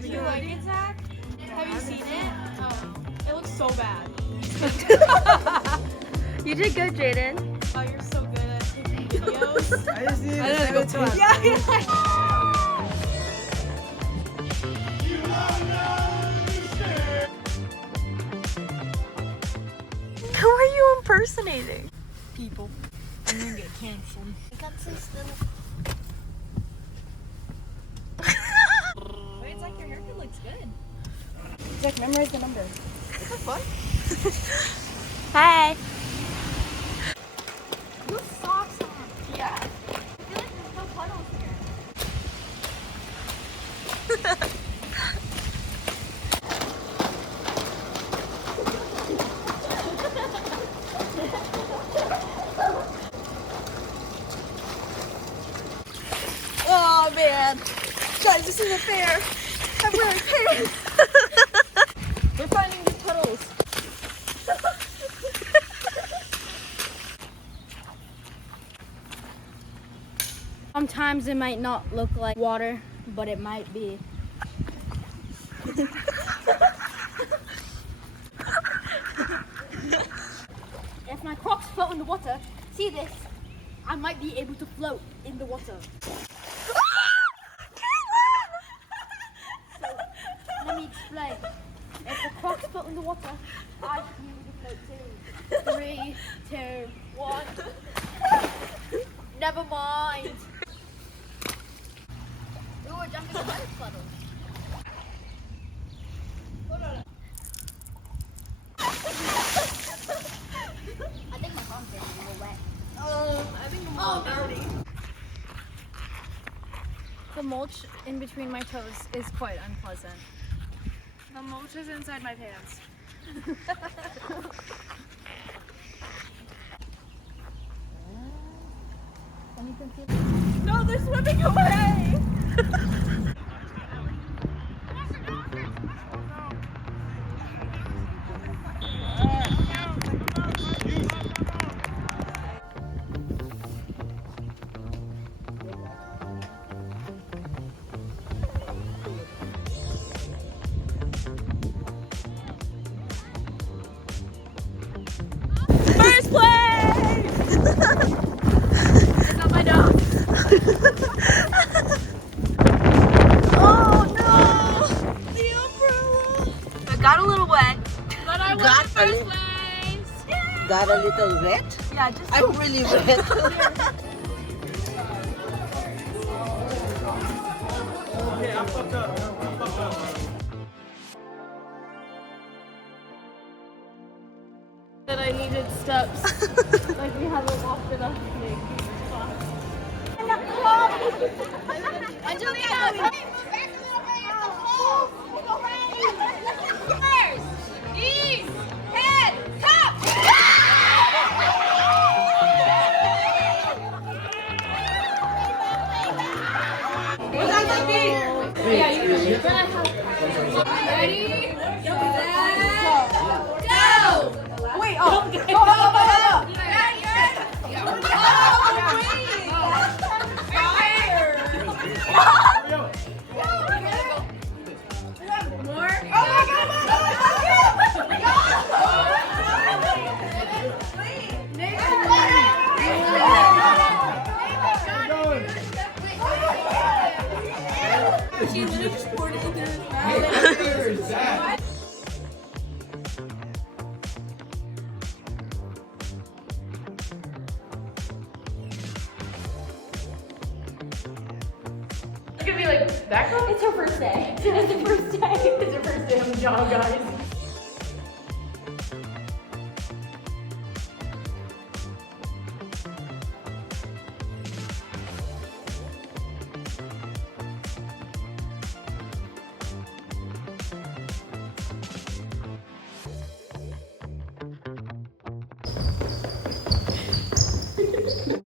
Do you like it, Zach? Have you seen it? Oh, it looks so bad. You did good, Jaden. Oh, you're so good at taking videos. I just need I to know, send it to yeah, him. Who are you impersonating? People. I'm gonna get canceled. I got this little. Wait, it's like your haircut looks good. Zach, memorize the number. Is that fun? Hi. You have socks on. Yeah. I feel like there's no puddles here. Oh man. Guys, this isn't fair. I'm wearing pants. We're finding good puddles. Sometimes it might not look like water, but it might be. If my Crocs float in the water, see this, I might be able to float in the water. So, let me explain. If the Crocs float in the water, I should be able to float too. 3, 2, 1. Never mind. We were jumping in the puddle. I think my arms are a little wet. I think I'm all dirty. The mulch in between my toes is quite unpleasant. The mulch is inside my pants. No, they're swimming away! First place! It's on my dog. Oh no! The umbrella! I got a little wet. But I won Got first a place! Got a little wet? Yeah, just I'm really wet. That I needed steps. Like we haven't walked enough. Angelina! Knees! Head! Top! Yeah, you ready? Go! Wait, oh! Go, go, go, go, go! She literally just poured it into his mouth. It's gonna be like, that girl? It's her first day. It's her first day. It's her first day on the job, guys.